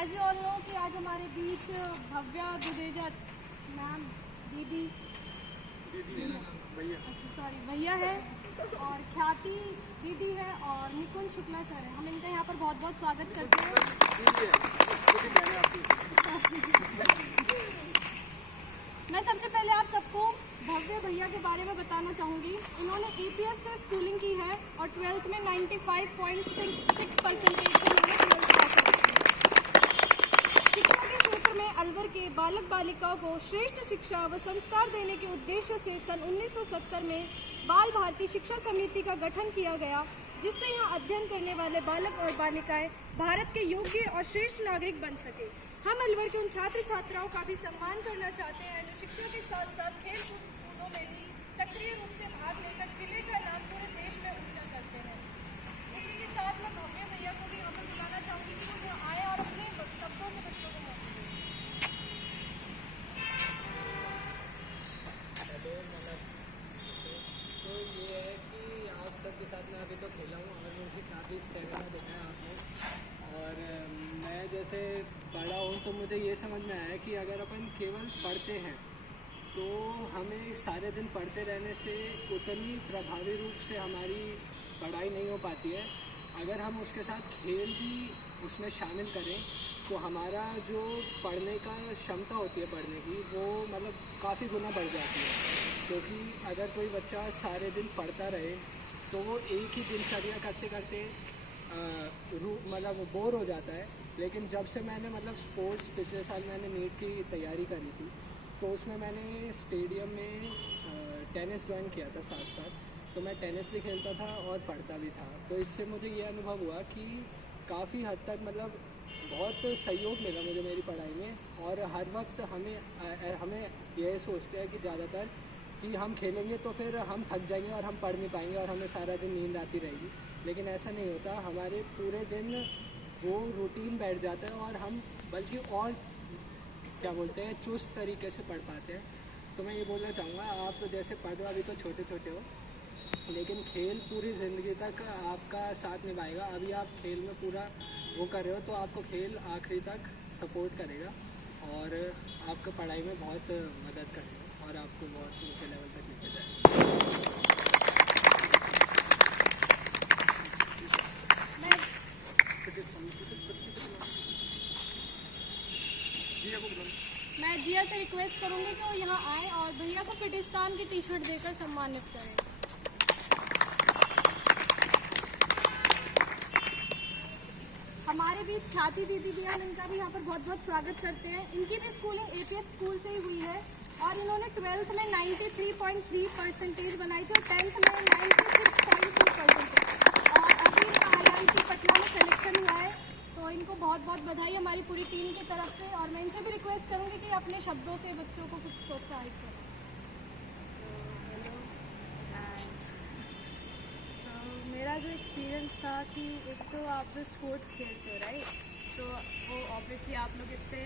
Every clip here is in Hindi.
एज यू ऑल नो कि आज हमारे बीच भव्या दुदेजा मैम दीदी भैया है और ख्याति दीदी है और निकुंज शुक्ला सर है। हम इनका यहाँ पर बहुत बहुत स्वागत करते हैं। मैं सबसे पहले आप सबको भव्य भैया के बारे में बताना चाहूँगी। इन्होंने EPS से स्कूलिंग की है और 12th में 95.66% से इन्होंने 12th पास की। शिक्षा के क्षेत्र में अलवर के बालक बालिकाओं को श्रेष्ठ शिक्षा व संस्कार देने के उद्देश्य से सन 1970 में बाल भारती शिक्षा समिति का गठन किया गया, जिससे यहाँ अध्ययन करने वाले बालक और बालिकाएं भारत के योग्य और श्रेष्ठ नागरिक बन सके। हम अलवर के उन छात्र छात्राओं का भी सम्मान करना चाहते हैं जो शिक्षा के साथ साथ खेल कूदों में भी सक्रिय रूप से भाग लेकर जिले का नाम पूरे देश में ऊंचा करते हैं। इसी के साथ मैं भव्य भैया को भी यहाँ पर बुलाना चाहूँगी कि वो आए और अपने शब्दों से बच्चों को तो ये है कि आप सबके साथ मैं अभी तो खेला हूँ और मुझे काफ़ी स्टेमिना दिखाया आपने। और मैं जैसे बड़ा हूँ तो मुझे ये समझ में आया कि अगर अपन केवल पढ़ते हैं तो हमें सारे दिन पढ़ते रहने से उतनी प्रभावी रूप से हमारी पढ़ाई नहीं हो पाती है। अगर हम उसके साथ खेल भी उसमें शामिल करें तो हमारा जो पढ़ने का क्षमता होती है पढ़ने की वो मतलब काफ़ी गुना बढ़ जाती है। क्योंकि अगर कोई बच्चा सारे दिन पढ़ता रहे तो वो एक ही दिनचर्या करते करते मतलब बोर हो जाता है। लेकिन जब से मैंने मतलब स्पोर्ट्स पिछले साल मैंने नीट की तैयारी करी थी तो उसमें मैंने स्टेडियम में टेनिस ज्वाइन किया था साथ साथ, तो मैं टेनिस भी खेलता था और पढ़ता भी था। तो इससे मुझे ये अनुभव हुआ कि काफ़ी हद तक मतलब बहुत सहयोग मिला मुझे मेरी पढ़ाई में। और हर वक्त हमें यह सोचते हैं कि ज़्यादातर कि हम खेलेंगे तो फिर हम थक जाएंगे और हम पढ़ नहीं पाएंगे और हमें सारा दिन नींद आती रहेगी, लेकिन ऐसा नहीं होता। हमारे पूरे दिन वो रूटीन बैठ जाता है और हम बल्कि और क्या बोलते हैं चुस्त तरीके से पढ़ पाते हैं। तो मैं ये बोलना चाहूँगा, आप जैसे पढ़ रहे हो अभी तो छोटे छोटे हो, लेकिन खेल पूरी ज़िंदगी तक आपका साथ निभाएगा। अभी आप खेल में पूरा वो कर रहे हो तो आपको खेल आखिरी तक सपोर्ट करेगा और आपको पढ़ाई में बहुत मदद करेगा और आपको बहुत ऊंचे लेवल तक लेके जाएगा। मैं जिया से रिक्वेस्ट करूंगी कि वो यहाँ आए और भैया को पिटिस्तान की टी-शर्ट देकर सम्मानित करें। हमारे बीच ख्याति दीदी भी हैं, इनका भी यहाँ पर बहुत बहुत स्वागत करते हैं। इनकी भी स्कूलिंग APS स्कूल से ही हुई है और इन्होंने 12th में 93.3% बनाई थी और 10th में 96.2% और अभी इनका IIT पटना में सिलेक्शन हुआ है। तो इनको बहुत बहुत बधाई हमारी पूरी टीम की तरफ से। और मैं इनसे भी रिक्वेस्ट करूँगी कि अपने शब्दों से बच्चों को कुछ प्रोत्साहित करें। मेरा जो एक्सपीरियंस था कि एक तो आप जो स्पोर्ट्स खेलते हो राइट, तो वो ऑब्वियसली आप लोग इतने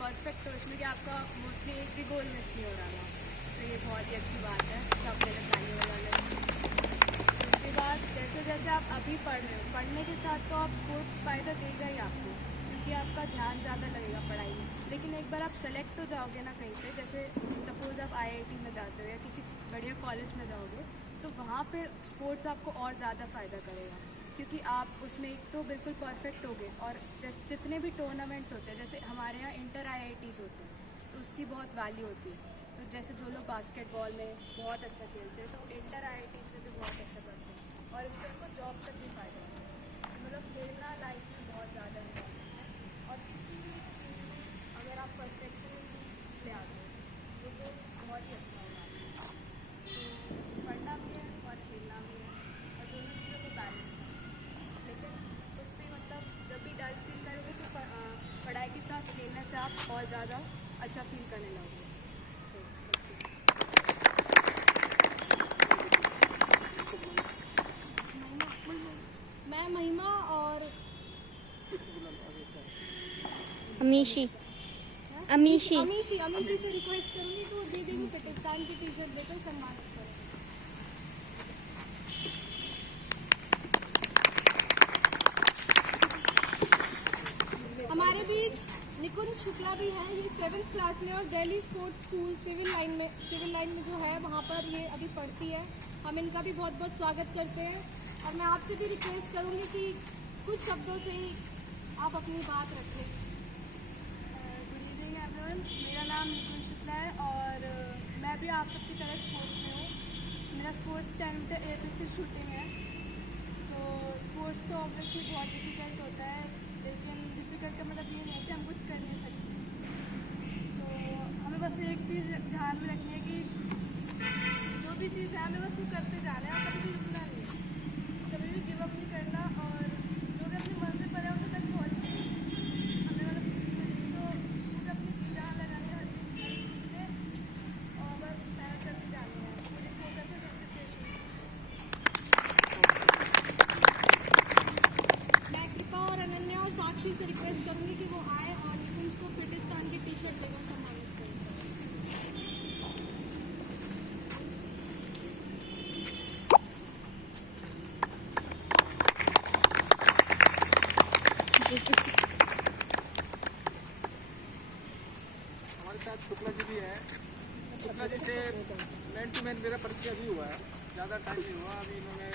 परफेक्ट हो इसमें कि आपका मोस्टली एक भी गोल मिस नहीं हो रहा था, तो ये बहुत ही अच्छी बात है सब मेरे जाने वाले। उसके बाद जैसे जैसे आप अभी पढ़ रहे हो, पढ़ने के साथ तो आप स्पोर्ट्स फ़ायदा देगा ही आपको, क्योंकि आपका ध्यान ज़्यादा लगेगा पढ़ाई में। लेकिन एक बार आप सेलेक्ट हो जाओगे ना कहीं पे, जैसे सपोज़ आप IIT में जाते हो या किसी बढ़िया कॉलेज में जाओगे, तो वहाँ पे स्पोर्ट्स आपको और ज़्यादा फ़ायदा करेगा, क्योंकि आप उसमें एक तो बिल्कुल परफेक्ट होगे और जैसे जितने भी टूर्नामेंट्स होते हैं, जैसे हमारे यहाँ इंटर IITs होते हैं तो उसकी बहुत वैल्यू होती है। तो जैसे जो लोग बास्केटबॉल में बहुत अच्छा खेलते हैं तो इंटर IITs में भी बहुत अच्छा करते हैं और इससे उनको जॉब तक भी फ़ायदा होता है। मतलब खेलना लाइफ में बहुत ज़्यादा इम्पोर्टेंट है और किसी भी अगर आप परफेक्शनिस्ट ले आते हो तो वो बहुत ही अच्छा होगा। तो पढ़ना भी है और खेलना भी है और दोनों चीज़ों को बैलेंस है। लेकिन कुछ भी मतलब जब भी डल फील करोगे तो पढ़ाई के साथ खेलने से आप और ज़्यादा अच्छा फील करने लगोगे। मैं महिमा और अमीशी से रिक्वेस्ट करूंगी कि वो दीदी को पाकिस्तान की टी-शर्ट देकर सम्मानित करें। हमारे बीच निकुंज शुक्ला भी हैं। ये 7th क्लास में और Delhi sports school civil line में जो है वहाँ पर ये अभी पढ़ती है। हम इनका भी बहुत बहुत स्वागत करते हैं और मैं आपसे भी रिक्वेस्ट करूँगी कि कुछ शब्दों से ही आप अपनी बात रखें। गुड इवनिंग एवरीवन, मेरा नाम निकुंज शुक्ला है और मैं भी आप सबकी तरह स्पोर्ट्स में हूँ। मेरा स्पोर्ट्स 10 से 8 की शूटिंग है। तो स्पोर्ट्स तो ऑब्वियसली बहुत डिफ़िकल्ट होता है, लेकिन डिफ़िकल्ट का मतलब ये नहीं है कि हम कुछ कर नहीं सकते। तो हमें बस एक चीज़ ध्यान में रखनी है कि जो भी चीज़ है हमें बस वो करते जाना है और कभी भी रुकना नहीं है, कभी भी गिव अप नहीं करना और जो भी अपनी मंजिल पर है उन तक पहुँचना हमें मतलब तो मुझे अपनी जी जान लगानी है हर चीज़ में और बस मेहनत करते जानी है। मुझे फोकस है मैं कृपा और अनन्या और साक्षी से रिक्वेस्ट करूँगी कि वो आए और निकुंज को फिटिस्तान की टी-शर्ट देकर सम्मानित करें। हमारे साथ शुक्ला जी भी है। शुक्ला जी से मैन टू मैन मेरा परिचय अभी हुआ है, ज़्यादा टाइम नहीं हुआ। अभी इन्होंने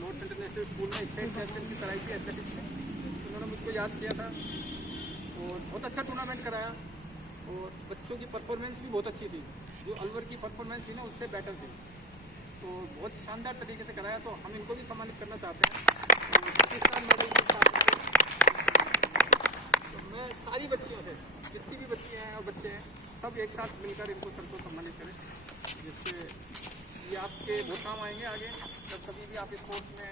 नॉर्थ इंटरनेशनल स्कूल में स्टेट चैंपियनशिप कराई थी एथलेटिक्स में। उन्होंने मुझको याद किया था और बहुत अच्छा टूर्नामेंट कराया और बच्चों की परफॉर्मेंस भी बहुत अच्छी थी। जो अलवर की परफॉर्मेंस थी ना उससे बेटर थी, तो बहुत शानदार तरीके से कराया। तो हम इनको भी सम्मानित करना चाहते हैं। तो पाकिस्तान मेडल के साथ तो मैं सारी बच्चियों से, जितनी भी बच्ची हैं और बच्चे हैं, सब एक साथ मिलकर इनको सबको सम्मानित करें, जिससे ये आपके बहुत काम आएंगे आगे। जब कभी भी आप स्पोर्ट्स में